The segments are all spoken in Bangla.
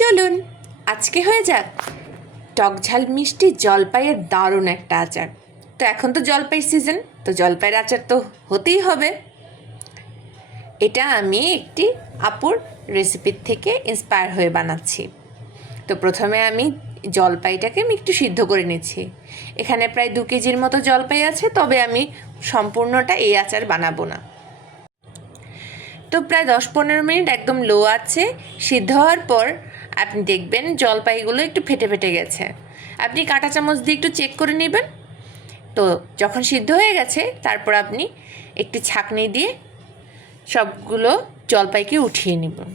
চলুন আজকে হয়ে যাক টক ঝাল মিষ্টি জলপাইয়ের দারুণ একটা আচার। তো এখন তো জলপাইয়ের সিজন, তো জলপাইয়ের আচার তো হতেই হবে। এটা আমি একটি আপুর রেসিপির থেকে ইন্সপায়ার হয়ে বানাচ্ছি। তো প্রথমে আমি জলপাইটাকে একটু সিদ্ধ করে নিচ্ছি। এখানে প্রায় 2 কেজির মতো জলপাই আছে, তবে আমি সম্পূর্ণটা এই আচার বানাবো না। তো প্রায় 10-15 মিনিট একদম লো আছে সিদ্ধ হওয়ার পর আপনি দেখবেন জলপাইগুলো একটু ফেটে ফেটে গেছে। আপনি কাঁটা চামচ দিয়ে একটু চেক করে নেবেন। তো যখন সিদ্ধ হয়ে গেছে তারপর আপনি একটি ছাঁকনি দিয়ে সবগুলো জলপাইকে উঠিয়ে নেবেন।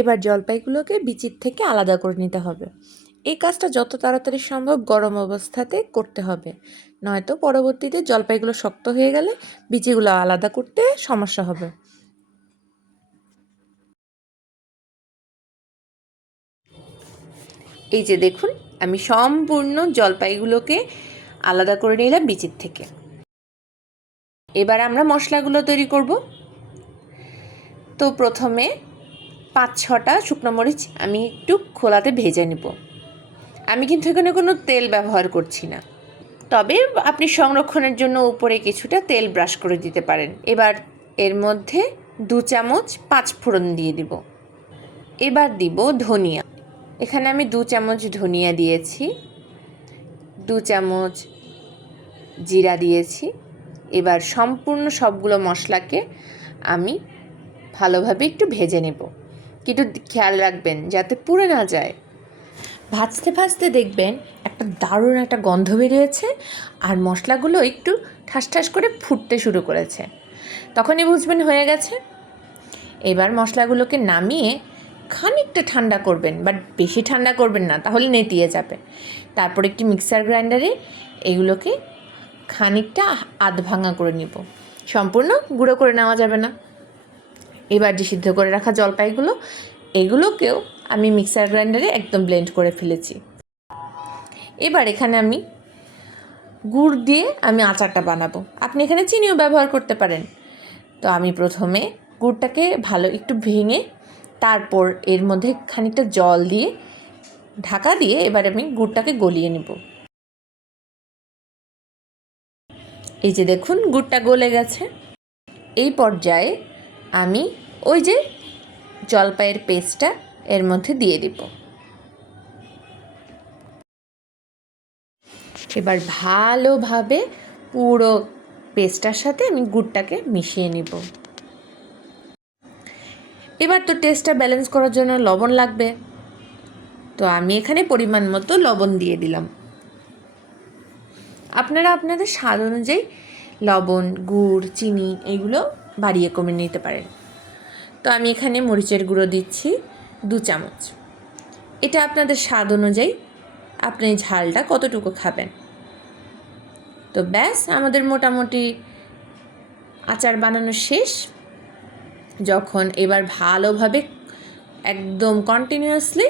এবার জলপাইগুলোকে বিচির থেকে আলাদা করে নিতে হবে। এই কাজটা যত তাড়াতাড়ি সম্ভব গরম অবস্থাতে করতে হবে, নয়তো পরবর্তীতে জলপাইগুলো শক্ত হয়ে গেলে বিচিগুলো আলাদা করতে সমস্যা হবে। এই যে দেখুন, আমি সম্পূর্ণ জলপাইগুলোকে আলাদা করে নিলাম বিচির থেকে। এবার আমরা মশলাগুলো তৈরি করব। তো প্রথমে 5-6টা শুকনো মরিচ আমি একটু খোলাতে ভেজে নেব। আমি কিন্তু এখানে কোনো তেল ব্যবহার করছি না, তবে আপনি সংরক্ষণের জন্য উপরে কিছুটা তেল ব্রাশ করে দিতে পারেন। এবার এর মধ্যে 2 চামচ 5 ফোড়ন দিয়ে দিব। এবার দিব ধনিয়া। এখানে আমি 2 চামচ ধনিয়া দিয়েছি, 2 চামচ জিরা দিয়েছি। এবার সম্পূর্ণ সবগুলো মশলাকে আমি ভালোভাবে একটু ভেজে নেব, কিন্তু খেয়াল রাখবেন যাতে পুড়ে না যায়। ভাজতে ভাজতে দেখবেন একটা দারুণ একটা গন্ধ বেরিয়েছে আর মশলাগুলো একটু ঠাস ঠাস করে ফুটতে শুরু করেছে। তখনই বুঝবেন হয়ে গেছে। এবার মশলাগুলোকে নামিয়ে খানিকটা ঠান্ডা করবেন, বাট বেশি ঠান্ডা করবেন না, তাহলে নেতিয়ে যাবে। তারপর একটি মিক্সার গ্রাইন্ডারে এগুলোকে খানিকটা আধ ভাঙা করে নিব, সম্পূর্ণ গুঁড়ো করে নেওয়া যাবে না। এবার যে সিদ্ধ করে রাখা জলপাইগুলো, এগুলোকেও আমি মিক্সার গ্রাইন্ডারে একদম ব্লেন্ড করে ফেলেছি। এবার এখানে আমি গুড় দিয়ে আমি আচারটা বানাবো। আপনি এখানে চিনিও ব্যবহার করতে পারেন। তো আমি প্রথমে গুড়টাকে ভালো একটু ভেঙে তারপর এর মধ্যে খানিকটা জল দিয়ে ঢাকা দিয়ে এবার আমি গুড়টাকে গলিয়ে নেব। এই যে দেখুন, গুড়টা গলে গেছে। এই পর্যায়ে আমি ওই যে জলপাইয়ের পেস্টটা এর মধ্যে দিয়ে দিব। এবার ভালোভাবে পুরো পেস্টটার সাথে আমি গুড়টাকে মিশিয়ে নিব। এবার তো টেস্টটা ব্যালেন্স করার জন্য লবণ লাগবে, তো আমি এখানে পরিমাণ মতো লবণ দিয়ে দিলাম। আপনারা আপনাদের স্বাদ অনুযায়ী লবণ, গুড়, চিনি এগুলো বাড়িয়ে কমে নিতে পারেন। তো আমি এখানে মরিচের গুঁড়ো দিচ্ছি 2 চামচ। এটা আপনাদের স্বাদ অনুযায়ী আপনি ঝালটা কতটুকু খাবেন। তো ব্যাস, আমাদের মোটামুটি আচার বানানো শেষ। যখন এবার ভালোভাবে একদম কন্টিনিউয়াসলি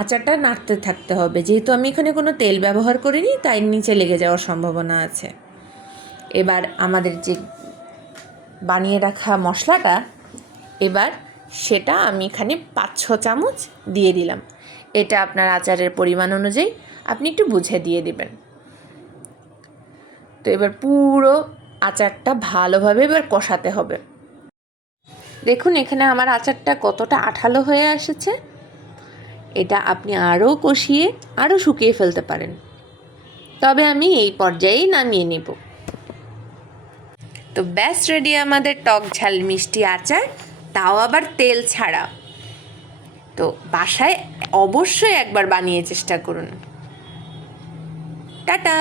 আচারটা নাড়তে থাকতে হবে, যেহেতু আমি এখানে কোনো তেল ব্যবহার করিনি তাই নিচে লেগে যাওয়ার সম্ভাবনা আছে। এবার আমাদের যে বানিয়ে রাখা মশলাটা, এবার সেটা আমি এখানে 5-6 চামচ দিয়ে দিলাম। এটা আপনার আচারের পরিমাণ অনুযায়ী আপনি একটু বুঝে দিয়ে দিবেন। তো এবার পুরো আচারটা ভালোভাবে এবার কষাতে হবে। দেখুন এখানে আমার আচারটা কতটা আঠালো হয়ে এসেছে। এটা আপনি আরও কষিয়ে আরও শুকিয়ে ফেলতে পারেন, তবে আমি এই পর্যায়েই নামিয়ে নেব। তো ব্যাস রেডি আমাদের টক ঝাল মিষ্টি আচার, তাও আবার তেল ছাড়া। তো বাসায় অবশ্যই একবার বানিয়ে চেষ্টা করুন। টাটা।